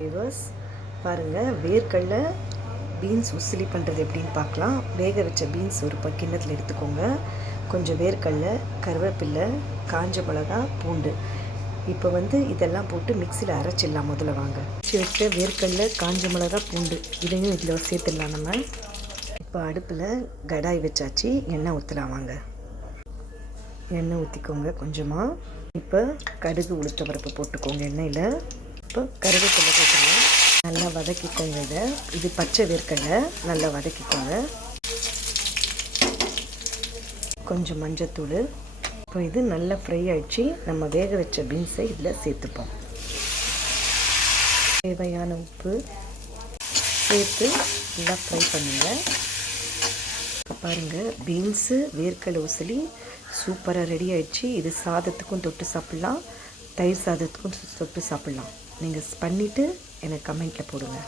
Viewers பாருங்கள், வேர்க்கடலை beans usili பண்ணுறது எப்படின்னு பார்க்கலாம். வேக வச்ச பீன்ஸ் ஒரு கிண்ணத்தில் எடுத்துக்கோங்க. கொஞ்சம் வேர்க்கடலை, கருவேப்பிலை, காஞ்ச மிளகா, பூண்டு. இப்போ இதெல்லாம் போட்டு மிக்சியில் அரைச்சிடலாம். முதல்ல வாங்க, வச்ச வேர்க்கடலை, காஞ்ச மிளகா, பூண்டு இதையும் இதில் சேர்த்துடலாம். நம்ம இப்போ அடுப்பில் கடாய் வச்சாச்சு. எண்ணெய் ஊற்றலாம். வாங்க, எண்ணெய் ஊற்றிக்கோங்க கொஞ்சமாக. இப்போ கடுகு, உளுத்தம்பருப்பு போட்டுக்கோங்க எண்ணெயில். இப்போ கருவேப்பிலை போட்டுருங்க. நல்லா வதக்கிக்கோங்க. இது பச்சை வேர்க்கடலை, நல்லா வதக்கிக்கோங்க. கொஞ்சம் மஞ்சத்தூள். இப்போ இது நல்லா ஃப்ரை ஆகிடுச்சு. நம்ம வேக வச்ச பீன்ஸை இதில் சேர்த்துப்போம். தேவையான உப்பு சேர்த்து நல்லா ஃப்ரை பண்ணுங்கள். இப்போ பாருங்கள், பீன்ஸு வேர்க்கடலை உசிலி சூப்பராக ரெடி ஆகிடுச்சு. இது சாதத்துக்கும் தொட்டு சாப்பிட்லாம், தயிர் சாதத்துக்கும் தொட்டு சாப்பிட்லாம். நீங்கள் பண்ணிவிட்டு எனக்கு கமெண்ட்டில் போடுங்க.